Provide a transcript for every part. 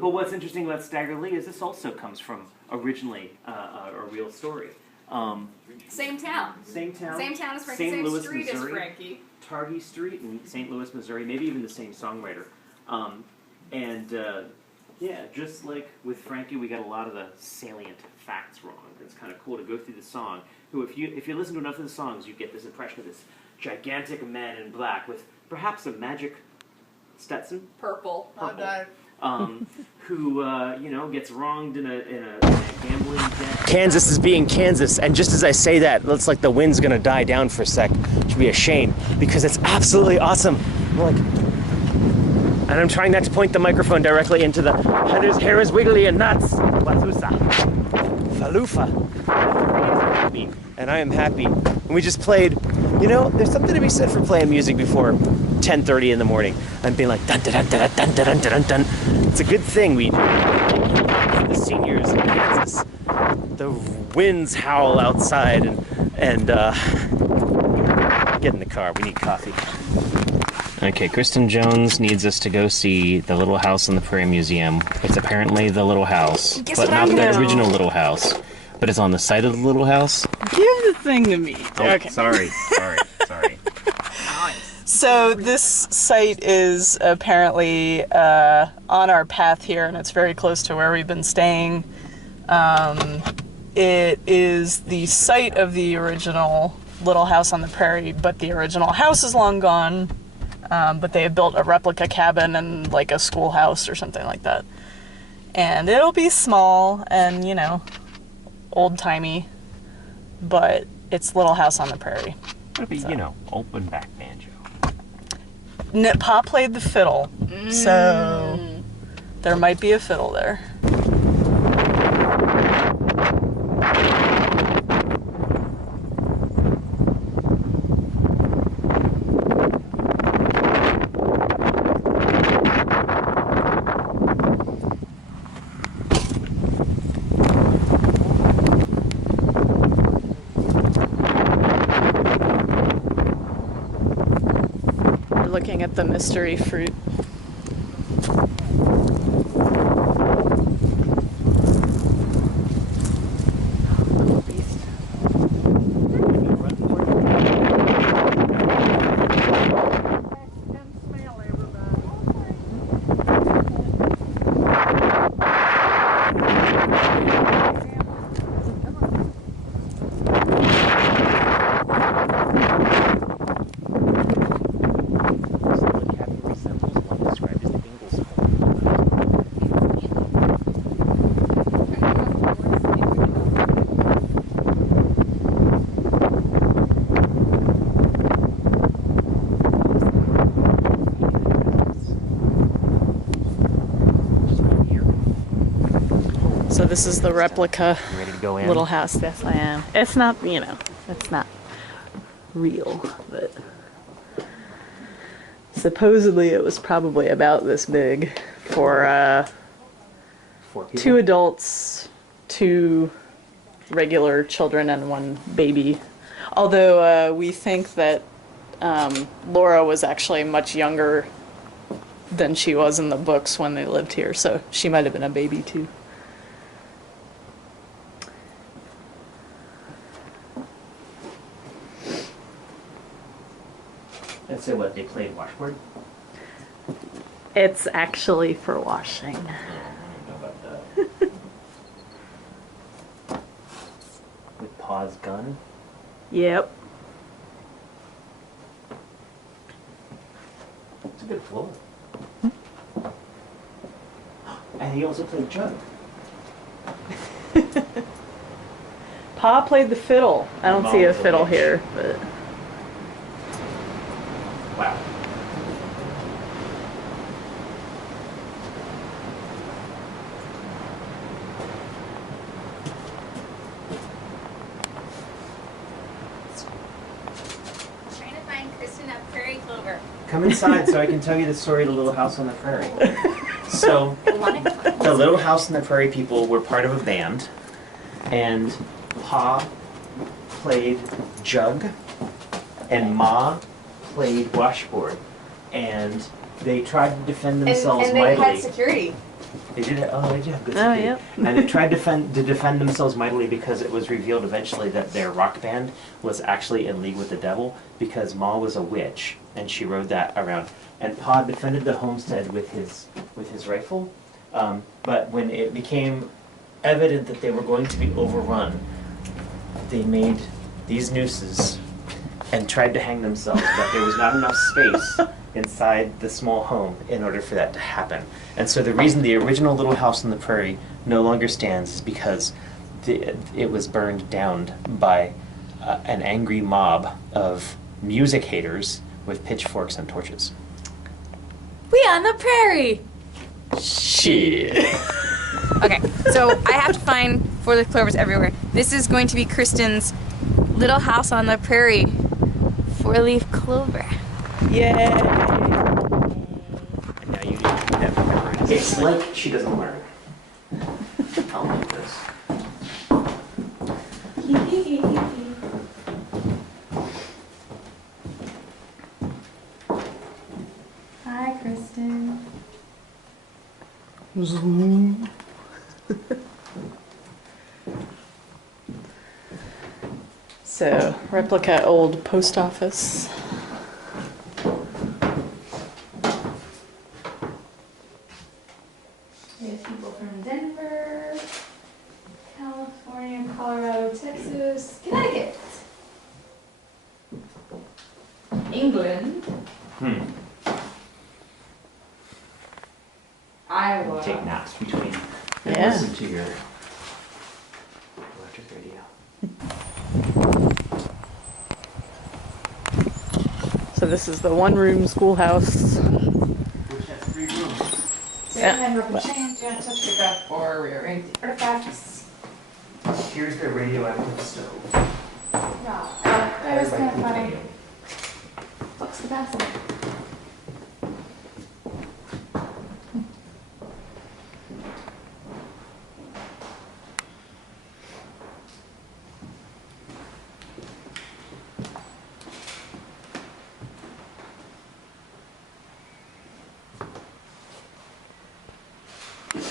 But what's interesting about Stagger Lee is this also comes from originally a real story. Same town. Same town. Same town as Frankie. Same Louis, street Missouri, as Frankie. Targhee Street in St. Louis, Missouri. Maybe even the same songwriter. Yeah, just like with Frankie, we got a lot of the salient facts wrong. It's kind of cool to go through the song. Who, if you listen to enough of the songs, you get this impression of this gigantic man in black with perhaps a magic Stetson. Purple. Who gets wronged in a gambling debt. Kansas is being Kansas, and just as I say that, it looks like the wind's gonna die down for a sec. It should be a shame because it's absolutely awesome. And I'm trying not to point the microphone directly into the Heather's hair is wiggly and nuts. Wazusa. Falufa. And I am happy. And we just played, there's something to be said for playing music before 10:30 in the morning and being like dun dun dun dun dun dun dun dun dun. It's a good thing we do. For the seniors in Kansas. The winds howl outside and get in the car. We need coffee. Okay, Kristen Jones needs us to go see the Little House on the Prairie Museum. It's apparently the Little House, but not the original Little House. But it's on the site of the Little House. Give the thing to me. Oh, okay. Sorry. So this site is apparently on our path here, and it's very close to where we've been staying. It is the site of the original Little House on the Prairie, but the original house is long gone. But they have built a replica cabin and like a schoolhouse or something like that. And it'll be small and, old-timey, but it's Little House on the Prairie. It'll be, open back banjo. Pa played the fiddle, so there might be a fiddle there. Looking at the mystery fruit. So this is the replica Little House. Yes, I am. It's not, it's not real, but supposedly it was probably about this big for 2 adults, 2 regular children, and 1 baby. Although we think that Laura was actually much younger than she was in the books when they lived here, so she might have been a baby too. And so what, they played washboard? It's actually for washing. I don't know about that. With Pa's gun? Yep. It's a good floor. And he also played jug. Pa played the fiddle. I don't see a fiddle here, but... Wow. Trying to find Kristen up Prairie Clover. Come inside so I can tell you the story of the Little House on the Prairie. So, the Little House on the Prairie people were part of a band, and Pa played jug, and Ma played washboard, and they tried to defend themselves and they mightily. had security. They did it. Oh, they did have good Oh, security. yep. And they tried to defend themselves mightily because it was revealed eventually that their rock band was actually in league with the devil because Ma was a witch and she rode that around. And Pa defended the homestead with his rifle. But when it became evident that they were going to be overrun, they made these nooses and tried to hang themselves, but there was not enough space inside the small home in order for that to happen. And so the reason the original little house on the prairie no longer stands is because it was burned down by an angry mob of music haters with pitchforks and torches. We on the prairie. Shit. Okay, so I have to find 4-leaf clovers everywhere. This is going to be Kristen's little house on the prairie. 4-leaf clover. Yay! And now you need to remember it. It's like she doesn't learn. I'll do this. Hi, Kristen. Zoom. So, replica old post office. We have people from Denver, California, Colorado, Texas, Connecticut, England, Iowa. Take naps between and Yeah. listen to your electric radio. So this is the one-room schoolhouse. Which has 3 rooms. Yeah. Do not touch the graph or rearrange the artifacts. Here's the radioactive stove. Yeah, that was kind of funny. Potato. What's the bathroom?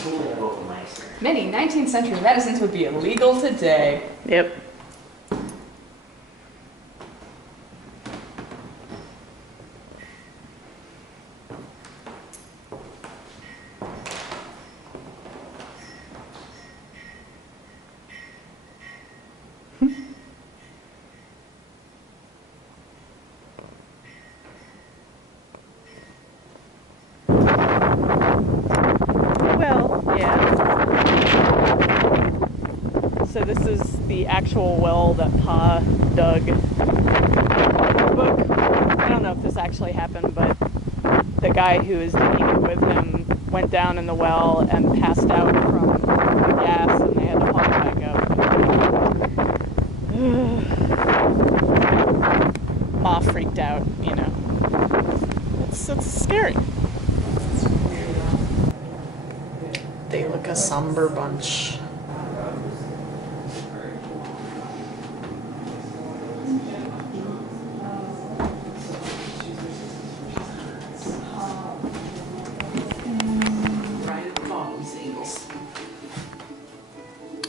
Totally have open mics there. Many 19th century medicines would be illegal today. Yep. Well, yeah. So this is the actual well that Pa dug. In the book, I don't know if this actually happened, but the guy who was digging it with him went down in the well and passed out from gas, and they had to pump back up. Ma freaked out, you know. It's scary. They look a somber bunch.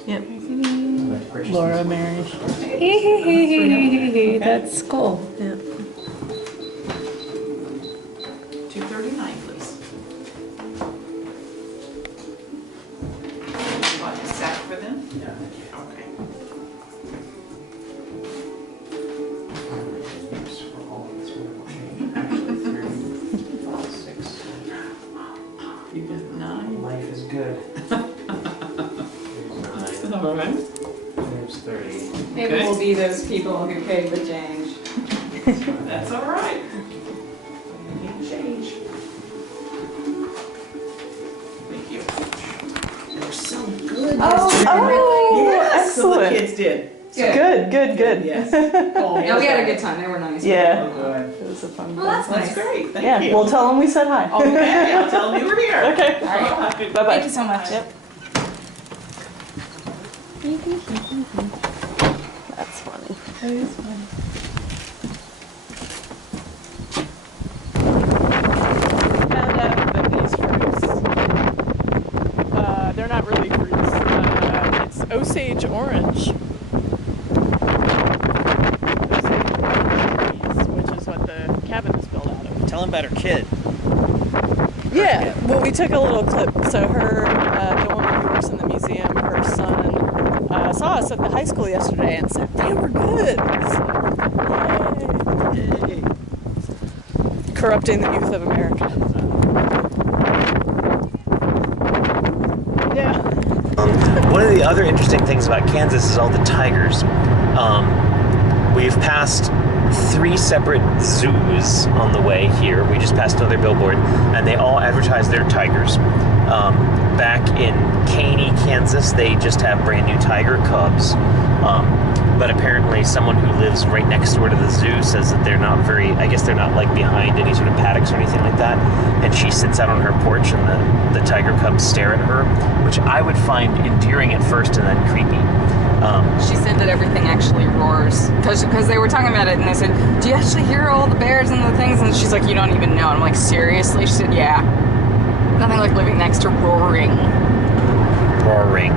Yep. Laura, Mary. That's cool. Yep. 239, please. Want a sack for them? Yeah. Okay. You got 9. Life is good. There's 9. All right. There's 30. Maybe Okay. we'll be those people who paid the change. That's all right. You need change. Thank you. They were so good. Yes, so the excellent. kids did. Good. Yes. Yeah, we had a good time. They were nice. Yeah, Oh, good. it was a fun Well, that's thing. That's great. Thank Yeah, you. we'll tell them we said hi. Okay, I'll tell them you were here. Okay. All right. Bye-bye. Thank you so much. Yep. That's funny. That is fun. Found out that these fruits Tell him about her kid. Yeah, well, we took a little clip. So her, the woman who works in the museum, her son saw us at the high school yesterday and said they were good. So, yay. Corrupting the youth of America. Yeah. One of the other interesting things about Kansas is all the tigers. We've passed 3 separate zoos on the way here. We just passed another billboard, and they all advertise their tigers. Back in Caney, Kansas, they just have brand new tiger cubs. But apparently someone who lives right next door to the zoo says that they're not very, I guess they're not like behind any sort of paddocks or anything like that. And she sits out on her porch and the tiger cubs stare at her, which I would find endearing at first and then creepy. She said that everything actually roars. Because they were talking about it and they said, do you actually hear all the bears and the things? And she's like, you don't even know. And I'm like, seriously? She said, yeah. Nothing like living next to roaring. Roaring.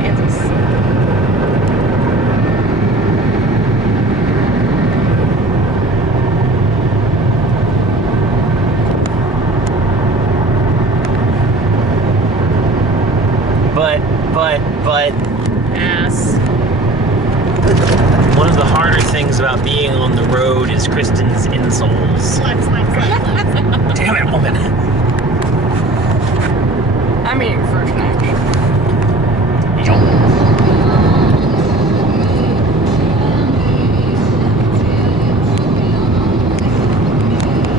Kansas. But Ass. one of the harder things about being on the road is Kristen's insoles. Damn it, woman. I'm eating fruit snack.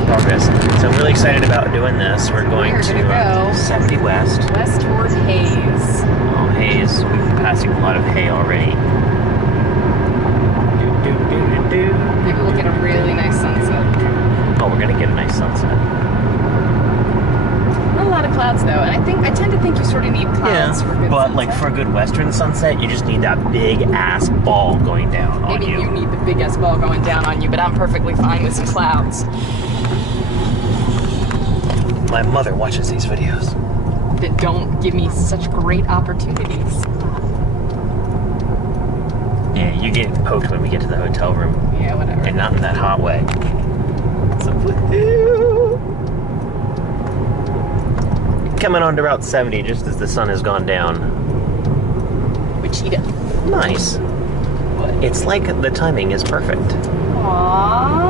Progress. So I'm really excited about doing this. We're going We're to gonna go 70 West. West toward Hayes. Oh, Hayes. We've been passing a lot of hay already. Maybe we'll get a really nice sunset. Oh, we're gonna get a nice sunset. Not a lot of clouds though, and I tend to think you sort of need clouds for a good but sunset. like for a good western sunset, you just need that big ass ball going down on Maybe you. you need the big ass ball going down on you, but I'm perfectly fine with some clouds. My mother watches these videos. That don't give me such great opportunities. Yeah, you get poked when we get to the hotel room, Yeah, whatever. and not in that hot way. So, woohoo! Coming on to Route 70 just as the sun has gone down. Wichita. Nice. It's like the timing is perfect. Aww.